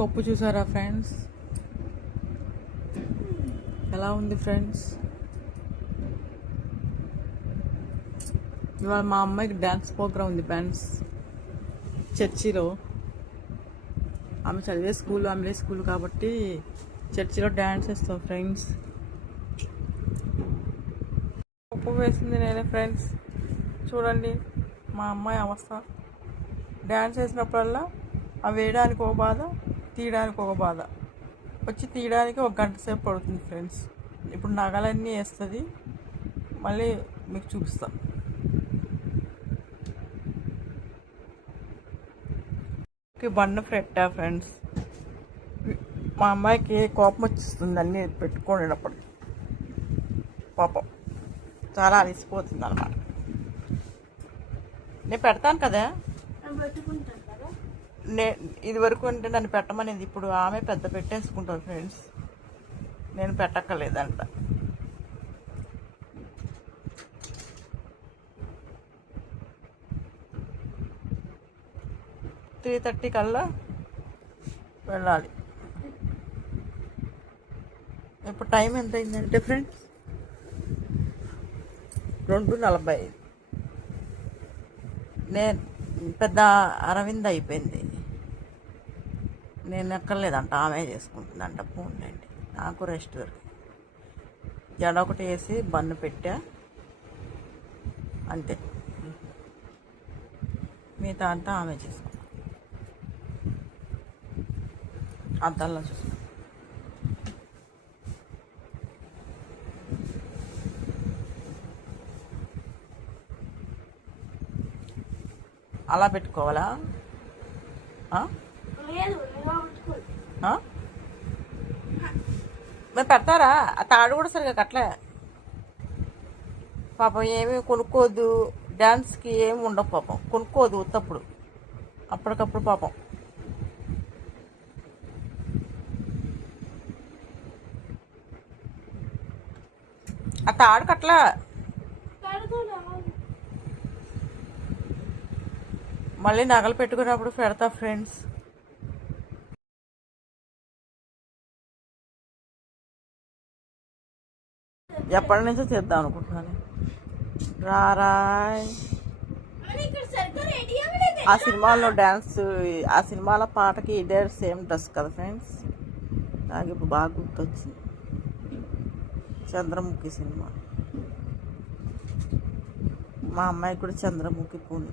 పప్పు చూసారా ఫ్రెండ్స్, ఎలా ఉంది ఫ్రెండ్స్? ఇవాళ మా అమ్మాయికి డ్యాన్స్ ప్రోగ్రామ్ ఉంది ఫ్రెండ్స్, చర్చిలో. ఆమె చదివే స్కూల్ కాబట్టి చర్చిలో డ్యాన్స్ వేస్తాం ఫ్రెండ్స్. పప్పు వేసింది నేనే ఫ్రెండ్స్. చూడండి మా అమ్మాయి అవస్థ. డ్యాన్స్ వేసినప్పుడల్లా అవి వేయడానికి ఒక బాధ, తీయడానికి ఒక బాధ. వచ్చి తీయడానికి 1 గంట సేపు పడుతుంది ఫ్రెండ్స్. ఇప్పుడు నగలన్నీ వేస్తుంది, మళ్ళీ మీకు చూపిస్తాం. బండ పెట్టా ఫ్రెండ్స్. మా అమ్మాయికి కోపం వచ్చేస్తుంది అన్నీ పెట్టుకునేటప్పుడు. పాపం చాలా అలసిపోతుంది అన్నమాట. నేను పెడతాను కదా, ఇది వరకు అంటే నన్ను పెట్టమనేది. ఇప్పుడు ఆమె పెద్ద పెట్టేసుకుంటారు ఫ్రెండ్స్, నేను పెట్టక్కర్లేదంట. త్రీ 3:30 కల్లా వెళ్ళాలి. ఇప్పుడు టైం ఎంత అయిందంటే ఫ్రెండ్స్ 2:45. నేను పెద్ద అరవింద్ అయిపోయింది, నేను ఎక్కర్లేదంట, ఆమె చేసుకుంటుందంట. పోన్లేండి, నాకు రెస్ట్ దొరికి. జడ ఒకటి వేసి బన్ను పెట్టా అంతే, మిగతా అంతా ఆమె చేసుకుంటాం. అద్దాల్లో చూసుకుంటాం. అలా పెట్టుకోవాలా? మరి పెడతారా? ఆ తాడు కూడా సరిగా కట్టలే. పాపం ఏమి కొనుక్కోదు, డ్యాన్స్కి ఏమి ఉండవు. పాపం కొనుక్కోదు ఉత్తప్పుడు, అప్పటికప్పుడు పాపం. ఆ తాడు కట్టలే. మళ్ళీ నగలు పెట్టుకున్నప్పుడు పెడతా ఫ్రెండ్స్. ఎప్పటి నుంచో చేద్దాం అనుకుంటున్నాను. రారాయ్ ఆ సినిమాలో డ్యాన్స్, ఆ సినిమాలో పాటకి ఇదే సేమ్ డ్రెస్ కదా ఫ్రెండ్స్. నాకు ఇప్పుడు బాగా గుర్తొచ్చింది, చంద్రముఖి సినిమా. మా అమ్మాయికి కూడా చంద్రముఖి పూని.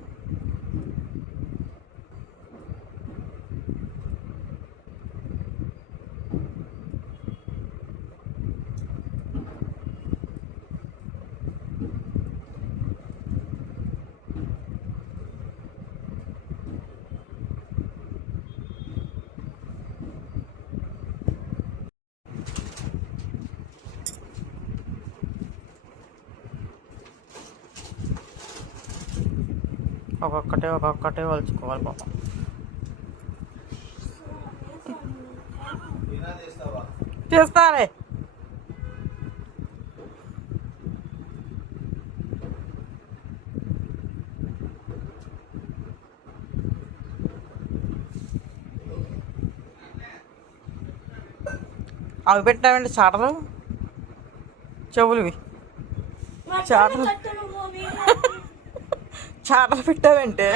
ఒక్కొక్కటే వలుచుకోవాలి పాపం. చేస్తారే అవి పెట్టామండి చాటలు, చెవులువి చాటలు. చాటలు పెట్టావంటే